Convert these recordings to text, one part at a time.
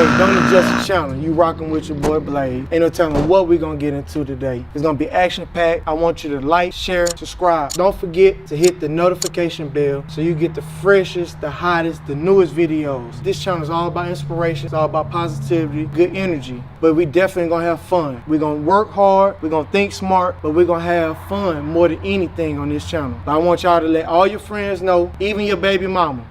Hey, don't adjust the channel. You rocking with your boy Blade. Ain't no telling what we gonna get into today. It's gonna be action-packed. I want you to like, share, subscribe. Don't forget to hit the notification bell so you get the freshest, the hottest, the newest videos. This channel is all about inspiration. It's all about positivity, good energy. But we definitely gonna have fun. We're gonna work hard. We're gonna think smart, but we're gonna have fun more than anything on this channel. But I want y'all to let all your friends know, even your baby mama.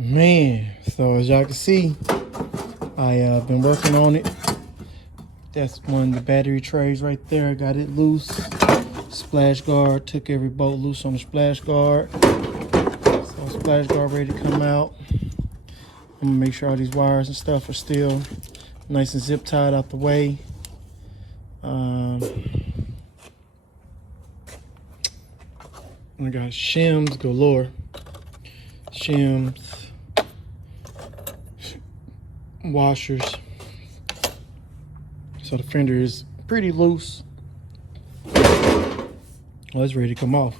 Man, so as y'all can see, I been working on it. That's one of the battery trays right there. I got it loose. Splash guard, took every bolt loose on the splash guard. So splash guard ready to come out. I'm gonna make sure all these wires and stuff are still nice and zip tied out the way. I got shims galore. Shims, washers. So the fender is pretty loose. Well, it's ready to come off.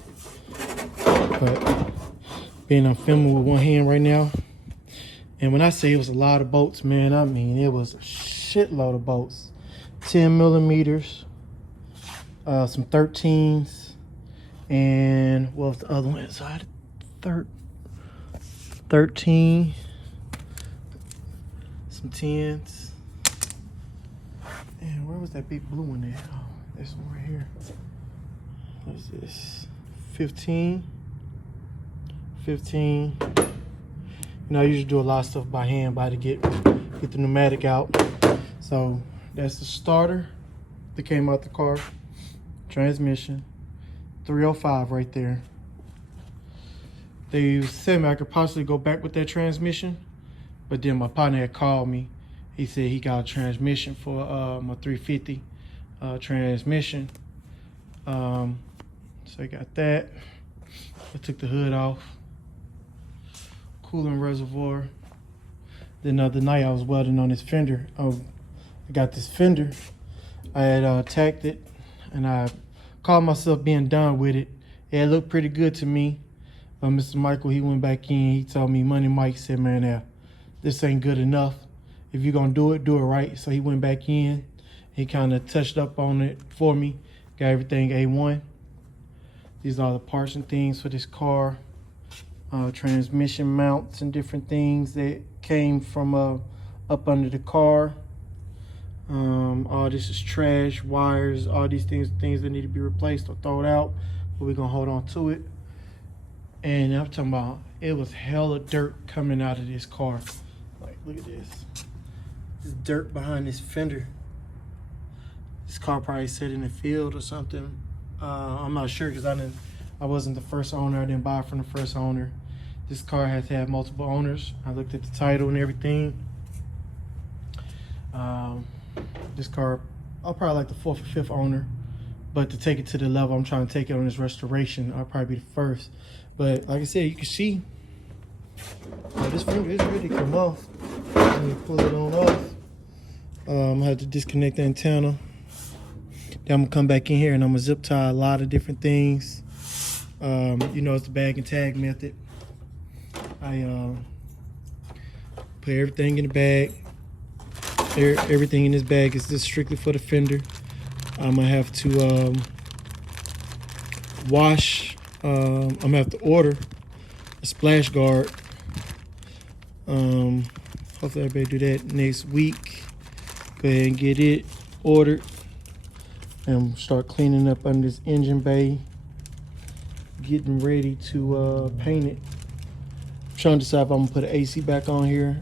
But being I'm filming with one hand right now, and when I say it was a lot of bolts, man, I mean it was a shitload of bolts. 10 millimeters, some 13s, and what was the other one inside? 13, some 10s, and where was that big blue one at? Oh, this one right here. What is this? 15. You know, I usually do a lot of stuff by hand to get the pneumatic out. So that's the starter that came out the car. Transmission, 305 right there. They said I could possibly go back with that transmission, but then my partner had called me. He said he got a transmission for my 350 transmission. So I got that. I took the hood off. Coolant reservoir. Then the other night I was welding on this fender. I got this fender. I had tacked it, and I called myself being done with it. It looked pretty good to me. Mr. Michael, he went back in. He told me, Money Mike said, man, this ain't good enough. If you're going to do it right. So he went back in. He kind of touched up on it for me. Got everything A1. These are the parts and things for this car. Transmission mounts and different things that came from up under the car. All this is trash, wires, all these things that need to be replaced or thrown out. But we're going to hold on to it. And I'm talking about, it was hella dirt coming out of this car. Like, look at this. There's dirt behind this fender. This car probably sat in the field or something. I'm not sure because I wasn't the first owner. I didn't buy it from the first owner. This car has had multiple owners. I looked at the title and everything. This car, I'll probably like the 4th or 5th owner. But to take it to the level I'm trying to take it on this restoration, I'll probably be the first. But like I said, you can see this fender is ready to come off. Let me pull it on off. I'm gonna have to disconnect the antenna. Then I'm gonna come back in here and I'm gonna zip tie a lot of different things. You know, it's the bag and tag method. I put everything in the bag. Everything in this bag is just strictly for the fender. I'm gonna have to wash. I'm gonna have to order a splash guard. Hopefully everybody do that next week. Go ahead and get it ordered and start cleaning up under this engine bay, getting ready to paint it. I'm trying to decide if I'm gonna put an AC back on here.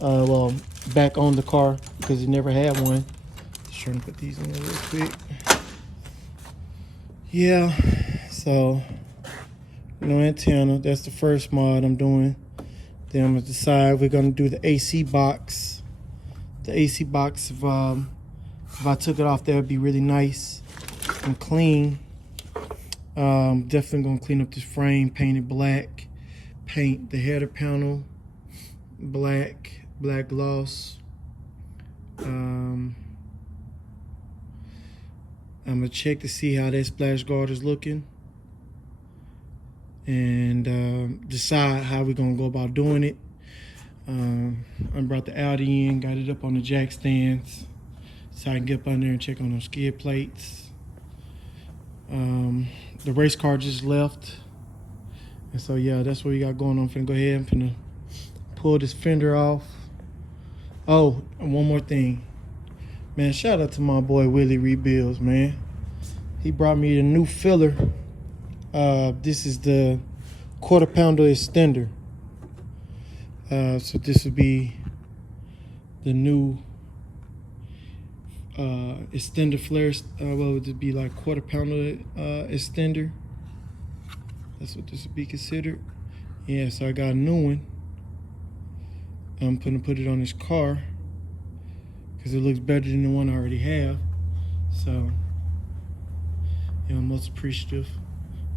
Well, back on the car because he never had one. Just trying to put these in there real quick. Yeah, so no antenna. That's the first mod I'm doing. Then I'm gonna decide we're gonna do the AC box. The AC box, if I took it off, that would be really nice and clean. Definitely gonna clean up this frame, paint it black, paint the header panel black gloss. I'm gonna check to see how that splash guard is looking and decide how we're gonna go about doing it. I brought the Audi in, got it up on the jack stands so I can get up under there and check on those skid plates. The race car just left, and so yeah, that's what we got going on. I'm finna go ahead and finna pull this fender off. Oh, and one more thing, man, shout out to my boy Willie Rebuilds, man. He brought me the new filler. This is the 1/4 pounder extender. So this would be the new extender flare. What would it be, like 1/4 pounder extender? That's what this would be considered. Yeah, so I got a new one. I'm gonna put it on this car because it looks better than the one I already have. So yeah, I'm most appreciative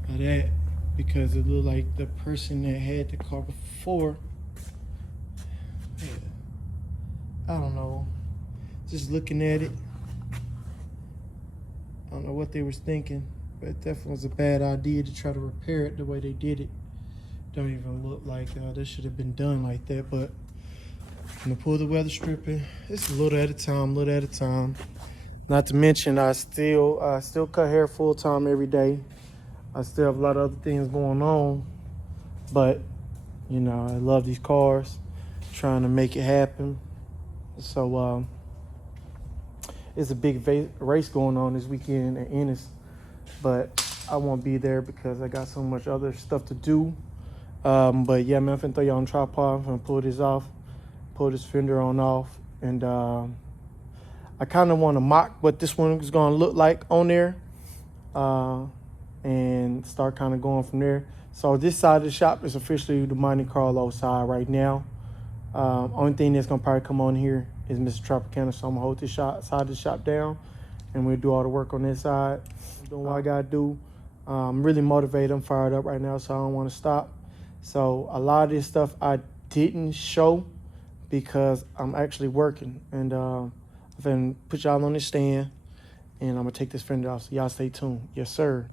of that because it looked like the person that had the car before, yeah, I don't know, just looking at it, I don't know what they was thinking, but it definitely was a bad idea to try to repair it the way they did it. Don't even look like this should have been done like that. But I'm gonna pull the weather stripping. It's a little at a time. Not to mention, I still cut hair full time every day. I still have a lot of other things going on, but you know, I love these cars, trying to make it happen. So it's a big race going on this weekend at Ennis, but I won't be there because I got so much other stuff to do. But yeah, man, I'm finna throw you on tripod. I'm gonna pull this off, pull this fender on off, and I kind of want to mock what this one is gonna look like on there, and start kind of going from there. So this side of the shop is officially the Monte Carlo side right now. Only thing that's gonna probably come on here is Mr. Tropicana, so I'm gonna hold this side of the shop down, and we'll do all the work on this side. I'm doing what I gotta do. I'm really motivated. I'm fired up right now, so I don't want to stop. So a lot of this stuff I didn't show because I'm actually working, and I'm gonna put y'all on this stand, and I'm gonna take this fender off. So y'all stay tuned. Yes, sir.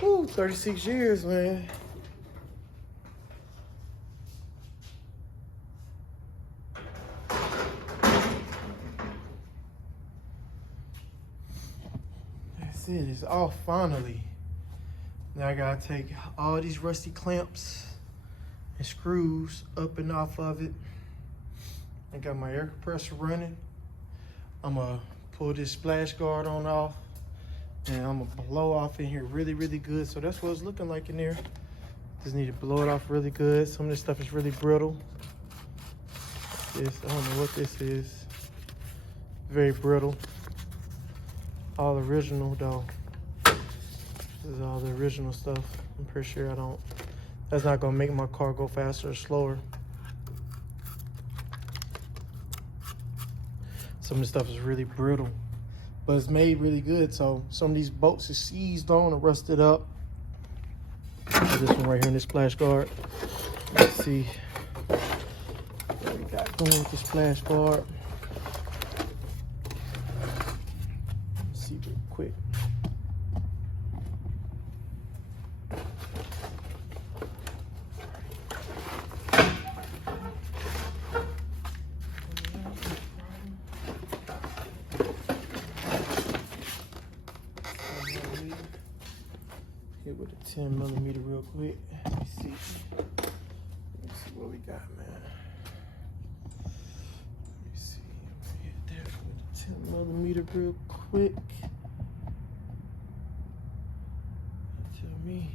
Ooh, 36 years, man. That's it. It's off finally. Now I gotta take all these rusty clamps and screws up and off of it. I got my air compressor running. I'm gonna pull this splash guard on off, and I'm gonna blow off in here really, really good. So that's what it's looking like in there. Just need to blow it off really good. Some of this stuff is really brittle. I don't know what this is. Very brittle. All original though. This is all the original stuff. I'm pretty sure that's not gonna make my car go faster or slower. Some of the stuff is really brittle, but it's made really good. So some of these bolts is seized on or rusted up. This one right here in this splash guard. Let's see what we got going with this splash guard. Let's see real quick. Hit with a 10mm real quick. Let me see what we got, man. Let me see. Hit that with a 10mm real quick. Tell me.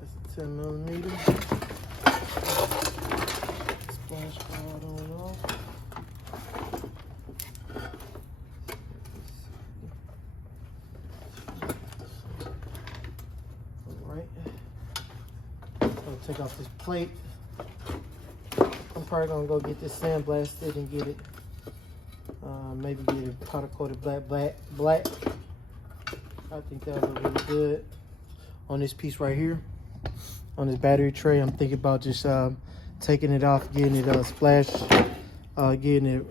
That's a 10mm. Splash guard on off. Alright. I'll take off this plate. I'm probably gonna go get this sandblasted and get it. Maybe get it powder coated black. I think that'll look really good on this piece right here. On this battery tray, I'm thinking about just taking it off, getting it getting it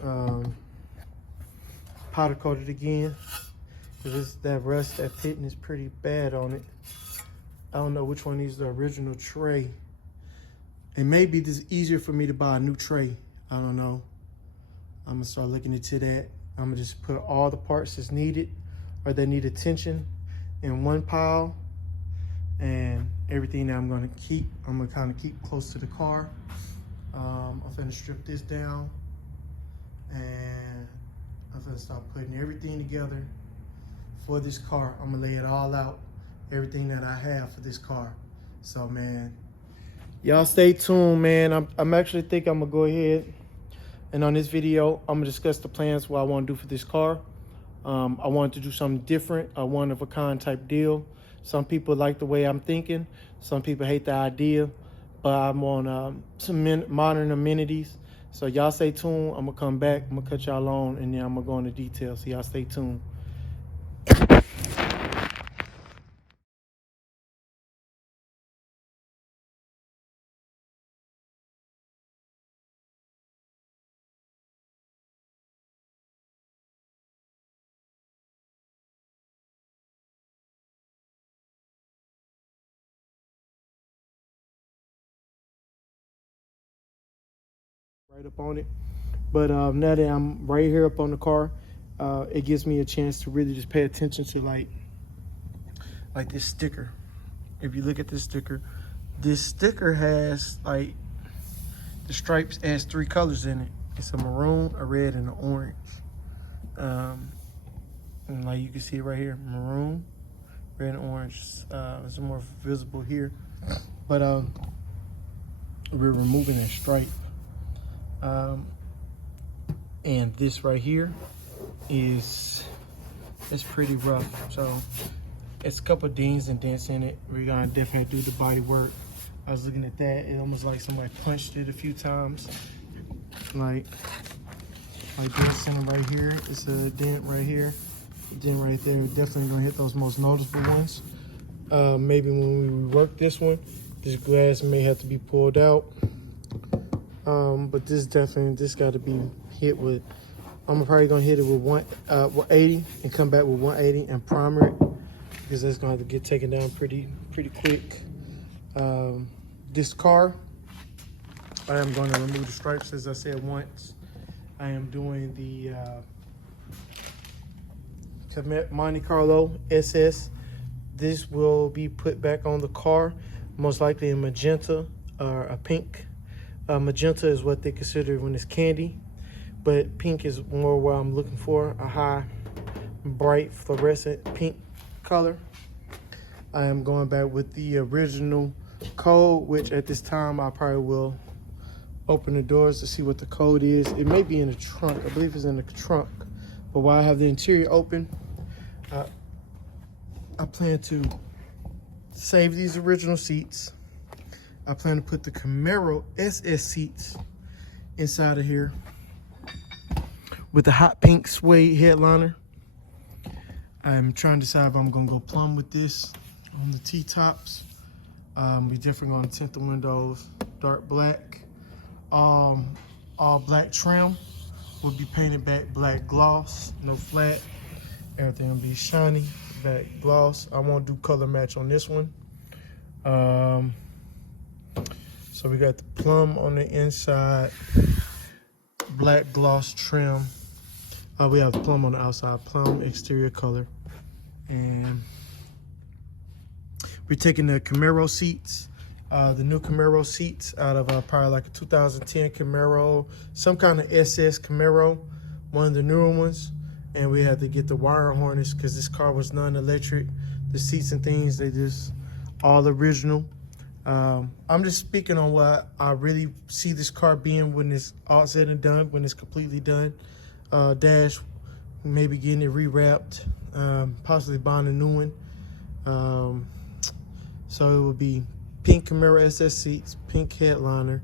powder coated again. Because that rust, that pitting is pretty bad on it. I don't know which one is the original tray. It may be this easier for me to buy a new tray. I don't know. I'm gonna start looking into that. I'm gonna just put all the parts that's needed or that need attention in one pile, and everything that I'm gonna kind of keep close to the car. I'm gonna strip this down, and I'm gonna start putting everything together for this car. I'm gonna lay it all out, everything that I have for this car. So man, y'all stay tuned, man. I'm actually think I'm gonna go ahead and on this video, I'm gonna discuss the plans, what I wanna do for this car. I wanted to do something different, a one-of-a-kind type deal. Some people like the way I'm thinking. Some people hate the idea, but I'm on some modern amenities. So y'all stay tuned. I'm gonna come back, I'm gonna cut y'all on, and then I'm gonna go into details. So y'all stay tuned. Right up on it. But now that I'm right here up on the car, it gives me a chance to really just pay attention to like this sticker. If you look at this sticker has like the stripes has 3 colors in it. It's a maroon, a red, and an orange. And like you can see it right here, maroon, red, and orange. It's more visible here, but we're removing that stripe. And this right here it's pretty rough. So it's a couple of dings and dents in it. We're gonna definitely do the body work. I was looking at that. It almost like somebody punched it a few times. Like this center right here. It's a dent right here. A dent right there. Definitely gonna hit those most noticeable ones. Maybe when we work this one, this glass may have to be pulled out. But this got to be hit with. I'm probably gonna hit it with 180 and come back with 180 and primer it, because that's gonna have to get taken down pretty quick. This car, I am going to remove the stripes, as I said once. I am doing the Monte Carlo SS. This will be put back on the car, most likely in magenta or a pink. Magenta is what they consider when it's candy, but pink is more what I'm looking for, a high bright fluorescent pink color. I am going back with the original code, which at this time I probably will open the doors to see what the code is. It may be in the trunk. I believe it's in the trunk. But while I have the interior open, I plan to save these original seats. I plan to put the Camaro SS seats inside of here with the hot pink suede headliner. I'm trying to decide if I'm gonna go plum with this on the T-tops. We definitely gonna tint the windows dark black. All black trim will be painted back black gloss, no flat. Everything will be shiny, black gloss. I won't do color match on this one. So we got the plum on the inside, black gloss trim. We have the plum on the outside, plum exterior color. And we're taking the Camaro seats, the new Camaro seats out of probably like a 2010 Camaro, some kind of SS Camaro, one of the newer ones. And we had to get the wire harness because this car was non-electric. The seats and things, they just all original. I'm just speaking on what I really see this car being when it's all said and done, when it's completely done. Dash, maybe getting it rewrapped, possibly buying a new one. So it will be pink Camaro SS seats, pink headliner.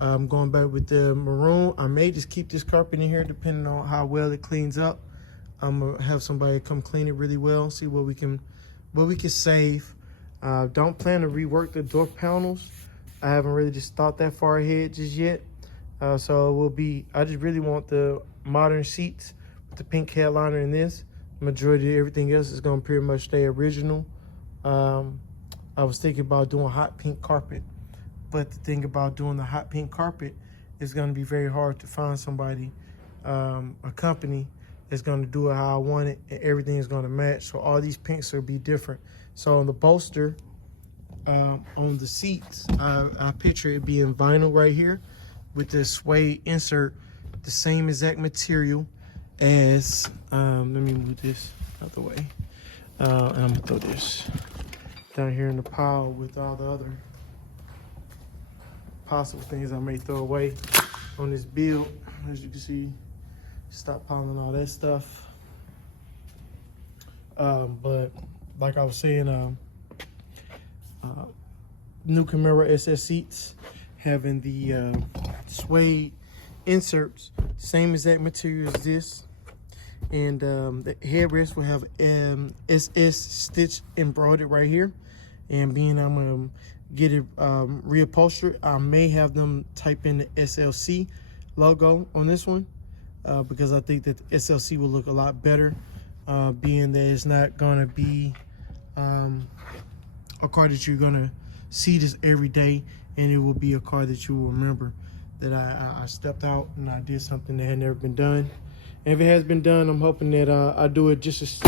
I'm going back with the maroon. I may just keep this carpet in here depending on how well it cleans up. I'm gonna have somebody come clean it really well, see what we can save. Don't plan to rework the door panels. I haven't really just thought that far ahead just yet. So it will be, I just really want the modern seats with the pink headliner in this. Majority of everything else is gonna pretty much stay original. I was thinking about doing hot pink carpet, but the thing about doing the hot pink carpet is gonna be very hard to find somebody, a company that's gonna do it how I want it, and everything is gonna match. So all these pinks will be different. So on the bolster, on the seats, I picture it being vinyl right here with this suede insert, the same exact material as, let me move this out the way. And I'm gonna throw this down here in the pile with all the other possible things I may throw away on this build. As you can see, stop piling all that stuff. But like I was saying, new Camaro SS seats having the suede inserts, same exact material as this, and the headrest will have SS stitch embroidered right here. And being I'm gonna get it reupholstered, I may have them type in the SLC logo on this one, because I think that the SLC will look a lot better, being that it's not gonna be a car that you're gonna see this every day, and it will be a car that you will remember that I stepped out and I did something that had never been done. And if it has been done, I'm hoping that I do it just as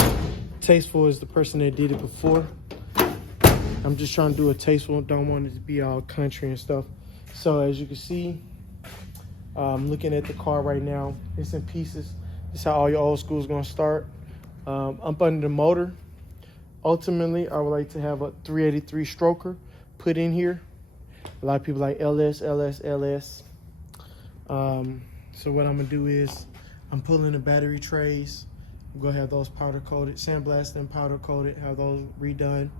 tasteful as the person that did it before. I'm just trying to do a tasteful, don't want it to be all country and stuff. So as you can see, I'm looking at the car right now. It's in pieces. This is how all your old school is gonna start. Up under the motor, ultimately, I would like to have a 383 stroker put in here. A lot of people like LS, LS, LS. So what I'm gonna do is, I'm pulling the battery trays. I'm gonna have those powder coated, sandblasted and powder coated, have those redone.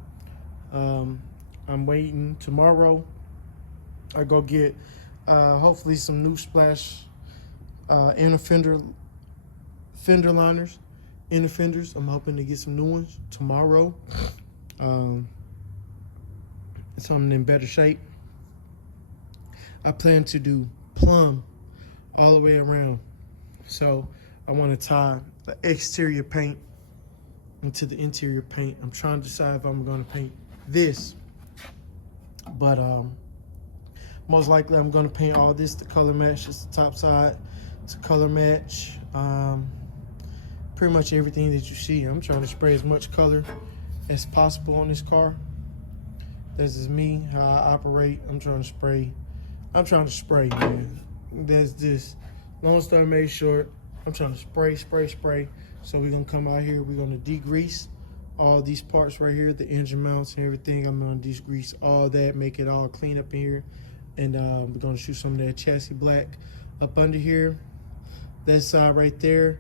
I'm waiting tomorrow. I go get hopefully some new splash inner fender liners, inner fenders. I'm hoping to get some new ones tomorrow. Something in better shape. I plan to do plum all the way around. So I want to tie the exterior paint into the interior paint. I'm trying to decide if I'm going to paint this, but most likely I'm going to paint all this to color match. Just the top side to color match. Pretty much everything that you see. I'm trying to spray as much color as possible on this car. This is me, how I operate. I'm trying to spray, man. That's just, long story made short, I'm trying to spray. So we're gonna come out here, we're gonna degrease all these parts right here, the engine mounts and everything. I'm gonna degrease all that, make it all clean up in here. And we're gonna shoot some of that chassis black up under here. That side right there,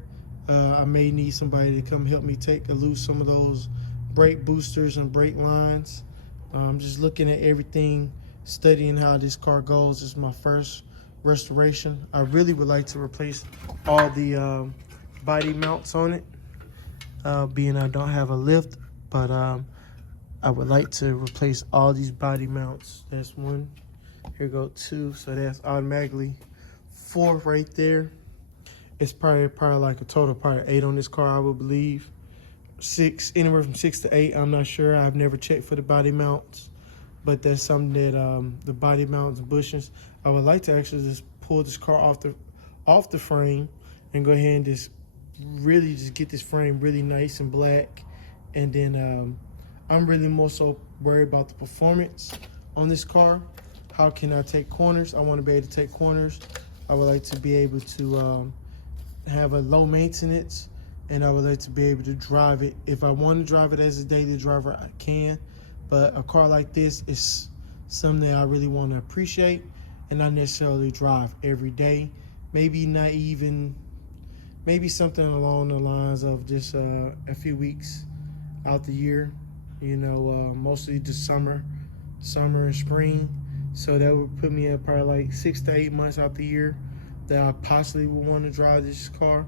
I may need somebody to come help me take loose some of those brake boosters and brake lines. Just looking at everything, studying how this car goes. This is my first restoration. I really would like to replace all the body mounts on it, being I don't have a lift, but I would like to replace all these body mounts. That's one. Here go two, so that's automatically 4 right there. It's probably like a total probably 8 on this car, I would believe. 6, anywhere from 6 to 8. I'm not sure. I've never checked for the body mounts, but that's something that the body mounts and bushings. I would like to actually just pull this car off the frame and go ahead and just really just get this frame really nice and black. And then I'm really more so worried about the performance on this car. How can I take corners? I want to be able to take corners. I would like to be able to have a low maintenance, and I would like to be able to drive it. If I want to drive it as a daily driver, I can. But a car like this is something that I really want to appreciate and not necessarily drive every day. Maybe not even, maybe something along the lines of just a few weeks out the year, you know, mostly the summer and spring. So that would put me at probably like 6 to 8 months out the year that I possibly would want to drive this car.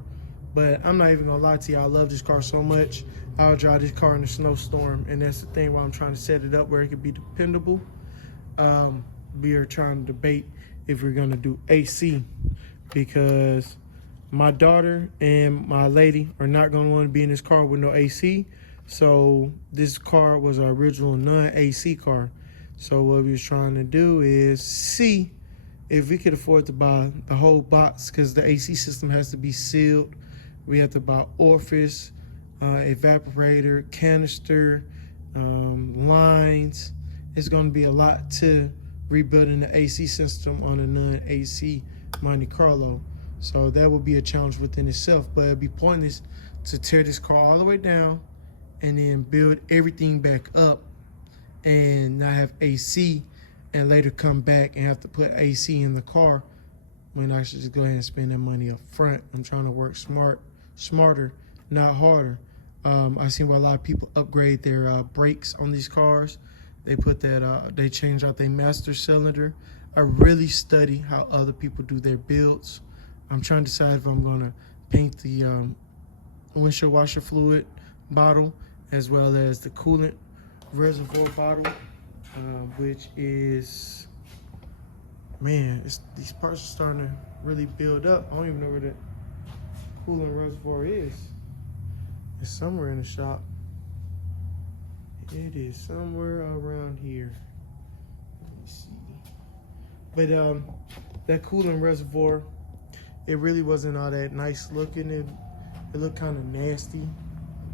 But I'm not even gonna lie to you, I love this car so much. I'll drive this car in a snowstorm, and that's the thing why I'm trying to set it up where it could be dependable. We are trying to debate if we're gonna do AC, because my daughter and my lady are not gonna want to be in this car with no AC. So this car was our original non-AC car. So what we was trying to do is see if we could afford to buy the whole box, because the AC system has to be sealed. We have to buy orifice, evaporator, canister, lines. It's going to be a lot to rebuilding the AC system on a non-AC Monte Carlo. So that would be a challenge within itself, but it'd be pointless to tear this car all the way down and then build everything back up and not have AC, and later come back and have to put AC in the car when I should just go ahead and spend that money up front. I'm trying to work smarter, not harder. I've seen where a lot of people upgrade their brakes on these cars. They put that, they change out their master cylinder. I really study how other people do their builds. I'm trying to decide if I'm gonna paint the windshield washer fluid bottle as well as the coolant reservoir bottle, which is, man, these parts are starting to really build up. I don't even know where the coolant reservoir is. It's somewhere in the shop. It is somewhere around here. Let me see. But that coolant reservoir, it really wasn't all that nice looking. It looked kind of nasty,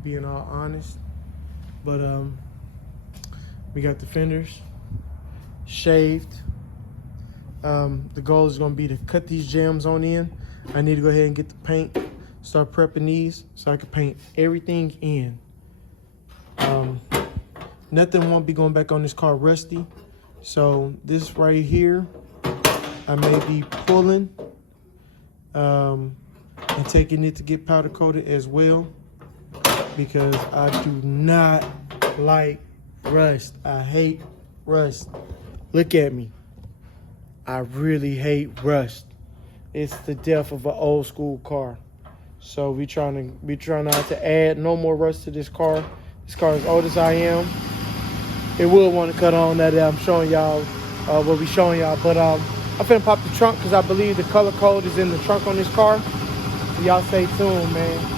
being all honest. But we got the fenders shaved. The goal is gonna be to cut these jams on in. I need to go ahead and get the paint, start prepping these so I can paint everything in. Nothing won't be going back on this car rusty. So this right here, I may be pulling and taking it to get powder coated as well, because I do not like rust. I hate rust. Look at me. I really hate rust. It's the death of an old school car. So we trying not to add no more rust to this car. This car is old as I am. It would want to cut on that I'm showing y'all, what we showing y'all. But I'm finna pop the trunk because I believe the color code is in the trunk on this car. So y'all stay tuned, man.